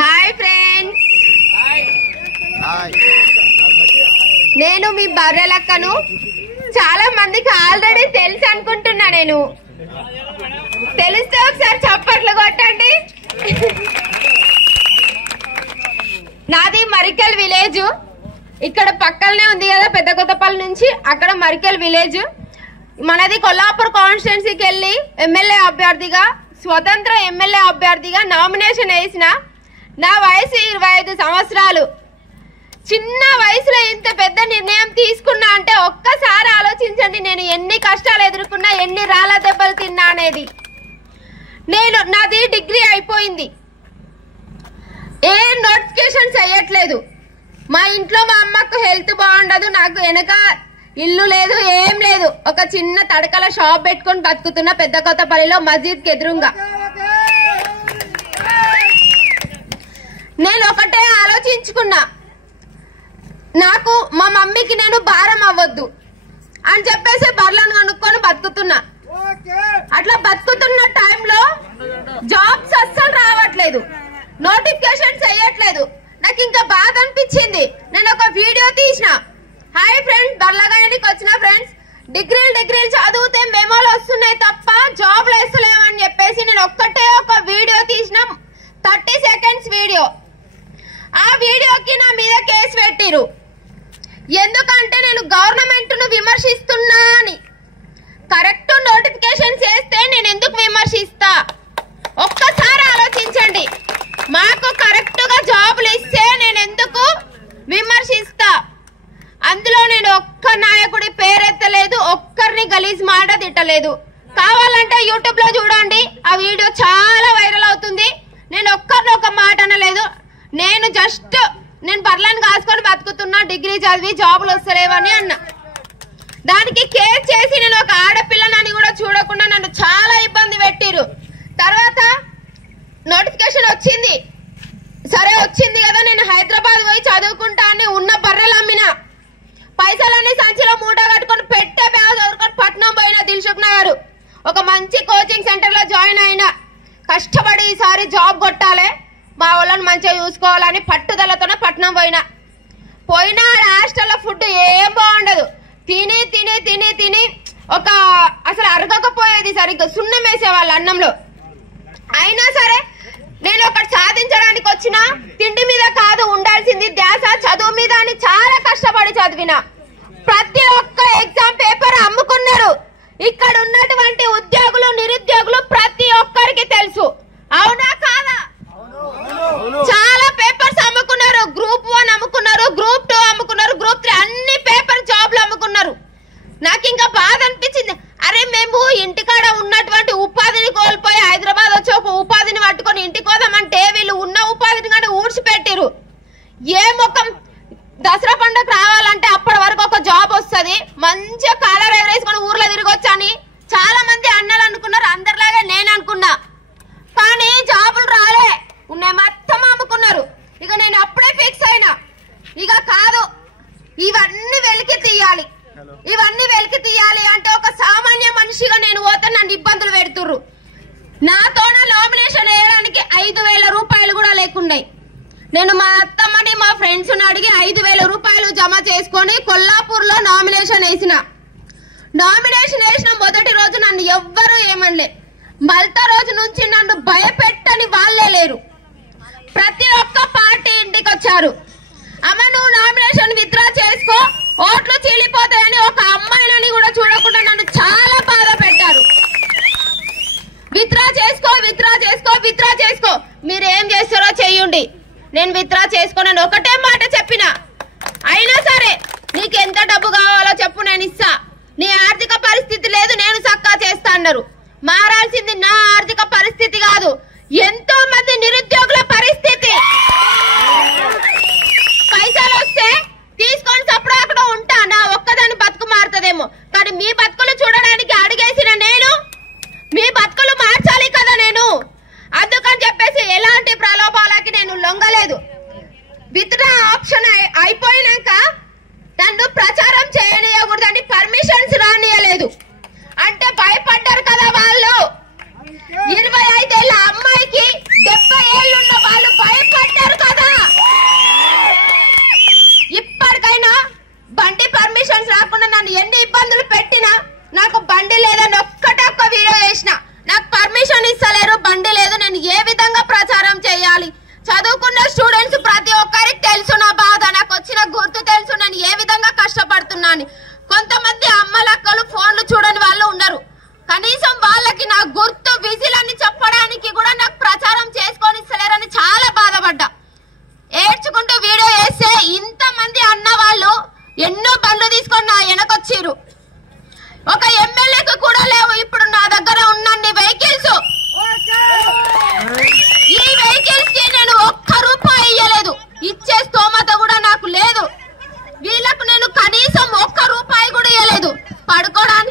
Hi friends, నేను మీ బర్రెలక్కను. చాలా మందికి ఆల్రెడీ తెలుసు అనుకుంటున్నా. నేను తెలిస్తే ఒకసారి చప్పట్లు కొట్టండి. నాది మరికల్ విలేజ్. ఇక్కడ పక్కనే ఉంది కదా పెద్ద కొత్తపల్లి నుంచి, అక్కడ మరికల్ విలేజ్. మనది కొల్లాపూర్ కాన్స్టిట్యున్సీకి వెళ్ళి ఎమ్మెల్యే అభ్యర్థిగా, స్వతంత్ర ఎమ్మెల్యే అభ్యర్థిగా నామినేషన్ వేసిన. నా వయసు 25 సంవత్సరాలు. చిన్న వయసులో ఇంత పెద్ద నిర్ణయం తీసుకున్నా అంటే ఒక్కసారి ఆలోచించండి, నేను ఎన్ని కష్టాలు ఎదుర్కొన్నా, ఎన్ని రాళ్ళ దెబ్బలు తిన్నా అనేది. నాది డిగ్రీ అయిపోయింది, ఏ నోటిఫికేషన్ చేయట్లేదు. మా ఇంట్లో మా అమ్మకు హెల్త్ బాగుండదు, నాకు వెనక ఇల్లు లేదు, ఏం లేదు. ఒక చిన్న తడకల షాప్ పెట్టుకొని బతుకుతున్న పెద్ద కొత్తపల్లిలో మస్జిద్ ఎదురుగా. నేను ఒకటే ఆలోచించుకున్నా, నాకు మా మమ్మీకి నేను భారం అవ్వద్దు అని చెప్పేసి బర్లను కొనుక్కొని బతుకుతున్నా. అట్లా బతుకుతున్న టైంలో జాబ్స్ అస్సలు రావట్లేదు, నోటిఫికేషన్ చేయట్లేదు. నాకు ఇంకా బాధ అనిపించింది. నేను ఒక వీడియో తీసిన. హాయ్ ఫ్రెండ్స్, బర్లగాయనికి వచ్చిన ఫ్రెండ్స్, డిగ్రీలు చదివితే మెమోలు వస్తున్నాయి తప్ప జాబ్లు వేస్తలేమని చెప్పేసి నేను ఒక్కటే ఒక వీడియో తీసిన. 30 సెకండ్స్ వీడియో. ఆ వీడియోకి నా మీద కేసు పెట్టిరు. ఎందుకంటే నేను గవర్నమెంట్ ను విమర్శిస్తున్నా అని. కరెక్ట్ నోటిఫికేషన్ చేస్తే నేను ఎందుకు విమర్శిస్తా? ఒక్కసారి ఆలోచించండి. మాకు కరెక్ట్ గా జాబులు ఇస్తే నేను ఎందుకు విమర్శిస్తా? అందులో నేను ఒక్క నాయకుడి పేరెత్తలేదు, ఒక్కరిని గలీజ్ మాట తిట్టలేదు. కావాలంటే యూట్యూబ్ లో చూడండి, ఆ వీడియో చాలా వైరల్ అవుతుంది. నేను ఒక్కరిని ఒక మాట అనలేదు. నేను బర్లను కాసుకొని బతుకుతున్నా, డిగ్రీ చదివి జాబులు వస్తలేవని అన్నా. దానికి కేసు చేసి నేను ఒక ఆడపిల్లనని కూడా చూడకుండా నన్ను చాలా ఇబ్బంది పెట్టిరు. తర్వాత నోటిఫికేషన్ వచ్చింది. సరే వచ్చింది కదా, నేను హైదరాబాద్ పోయి చదువుకుంటా అని ఉన్న బర్రెలు అమ్మిన. పైసలన్నీ సంచిలో మూట కట్టుకొని పెట్టే బ్యాగ్ చదువుకొని పట్నం పోయిన దిల్సుఖ్ నగర్. ఒక మంచి కోచింగ్ సెంటర్ లో జాయిన్ అయినా. కష్టపడి ఈసారి జాబ్ కొట్టాలి, మా వాళ్ళని మంచిగా చూసుకోవాలని పట్టుదలతోనే పట్నం పోయినా హాస్టల్లో ఫుడ్ ఏం బాగుండదు. తిని తిని తిని తిని ఒక అసలు అరగకపోయేది, సరిగ్గా సున్నం వేసేవాళ్ళు అన్నంలో. అయినా సరే నేను ఒకటి సాధించడానికి వచ్చిన. తిండి మీద కాదు ఉండాల్సింది ధ్యాస, చదువు మీద అని చాలా కష్టపడి చదివిన. ప్రతి ఒక్క ఎగ్జామ్ పేపర్ అమ్ముకున్నారు. ఇక్కడ ఉన్నటువంటి ఉద్యోగులు, నిరుద్యోగులు ప్రతి ఒక్కరికి తెలుసు. అవునా కాదా? చాలా పేపర్స్ అమ్ముకున్నారు. గ్రూప్ 1 అమ్ముకున్నారు, గ్రూప్ 2 అమ్ముకున్నారు, గ్రూప్ 3 అన్ని పేపర్ జాబ్లు అమ్ముకున్నారు. నాకు ఇంకా బాధ అనిపించింది. అరే మేము ఇంటికాడ ఉన్నటువంటి ఉపాధిని కోల్పోయి హైదరాబాద్ వచ్చి ఒక ఉపాధిని పట్టుకొని ఇంటికి పోదామంటే వీళ్ళు ఉన్న ఉపాధిని కానీ ఊడ్చిపెట్టిరు. ఏ ముఖం? దసరా పండుగ రావాలంటే అప్పటి వరకు ఒక జాబ్ వస్తుంది, మంచిగా కాలర్ ఎగరేసుకొని ఊర్లో తిరగొచ్చని చాలా మంది అన్నలు అనుకున్నారు. అందరిలాగే నేను అనుకున్నా. కానీ జాబులు రాలే, ఉన్నాయి మొత్తం అమ్ముకున్నారు. ఇక నేను అప్పుడే ఫిక్స్ అయినా, ఇక కాదు ఇవన్నీ వెలికి తీయాలి. ఇవన్నీ వెలికి తీయాలి అంటే ఒక సామాన్య మనిషిగా నేను పోతే నన్ను ఇబ్బందులు పెడుతుర్రు. నాతోన నామినేషన్ వేయడానికి 5,000 రూపాయలు కూడా లేకున్నాయి. నేను మా అత్తమ్మని మా ఫ్రెండ్స్ అడిగి 5,000 రూపాయలు జమ చేసుకొని కొల్లాపూర్ లో నామినేషన్ వేసిన. నామినేషన్ వేసిన మొదటి రోజు నన్ను ఎవ్వరూ ఏమనలే. మల్తా రోజు నుంచి నన్ను భయపెట్టని వాళ్ళే లేరు. ప్రతి ఒక్క పార్టీ ఇంటికి వచ్చారు. అమ్మ నువ్వు నామినేషన్ విత్డ్రా చేసుకో, ఓట్లు చీలిపోతాయని ఒక అమ్మాయిని కూడా చూడకుండా నన్ను చాలా బాధ పెట్టారు. విత్డ్రా చేసుకో, విత్డ్రా చేసుకో, విత్డ్రా చేసుకో, మీరేం చేస్తారో చెయ్యండి, నేను విత్డ్రా చేసుకోనని ఒకటే మాట చెప్పిన. అయినా సరే నీకు ఎంత డబ్బు కావాలో చెప్పు, నేను ఇస్తా. నీ ఆర్థిక పరిస్థితి లేదు, నేను చక్కా చేస్తా అన్నారు. మారాల్సింది నా ఆర్థిక పరిస్థితి కాదు, ఎంతో మంది నిరుద్యోగుల పరిస్థితి. పైసలు వస్తే తీసుకొని సపడాకుండా ఉంటా, నా ఒక్కదాని బతుకు మారుతుందేమో. కానీ మీ బతుకులు చూడడానికి అడిగేసిన నేను, మీ బతుకులు మార్చాలి కదా నేను. అందుకని చెప్పేసి ఎలాంటి ప్రలోభాలకి నేను లొంగలేదు. విత్డ్రా ఆప్షన్ అయిపోయినాక నన్ను ప్రచారం చేయనీయకూడదని పర్మిషన్స్ రానియలేదు. అంటే భయపడ్డారు కదా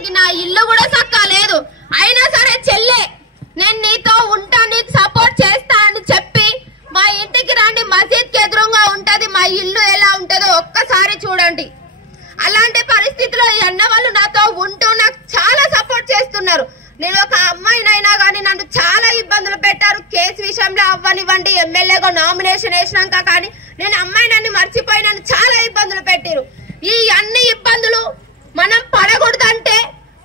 ఉండడానికి నా ఇల్లు కూడా సక్కా లేదు. అయినా సరే చెల్లె నేను నీతో ఉంటా, నీకు సపోర్ట్ చేస్తా అని చెప్పి మా ఇంటికి రండి, మసీద్ కి ఎదురుగా ఉంటది మా ఇల్లు, ఎలా ఉంటుందో ఒక్కసారి చూడండి. అలాంటి పరిస్థితిలో ఈ అన్న వాళ్ళు నాతో ఉంటూ నాకు చాలా సపోర్ట్ చేస్తున్నారు. నేను ఒక అమ్మాయినైనా కానీ నన్ను చాలా ఇబ్బందులు పెట్టారు. కేసు విషయంలో అవ్వనివ్వండి, ఎమ్మెల్యేగా నామినేషన్ వేసినాక కానీ నేను అమ్మాయినని మర్చిపోయి నన్ను చాలా ఇబ్బందులు పెట్టారు. ఈ అన్ని ఇబ్బందులు మనం పడకూడదంటే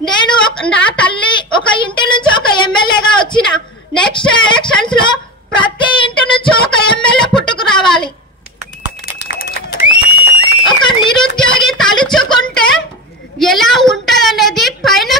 నేను నా తల్లి ఒక ఇంటి నుంచి ఒక ఎమ్మెల్యేగా వచ్చిన నెక్స్ట్ ఎలక్షన్స్ లో ప్రతి ఇంటి నుంచి ఒక ఎమ్మెల్యే పుట్టుకు రావాలి. ఒక నిరుద్యోగి తలుచుకుంటే ఎలా ఉంటదనేది పైన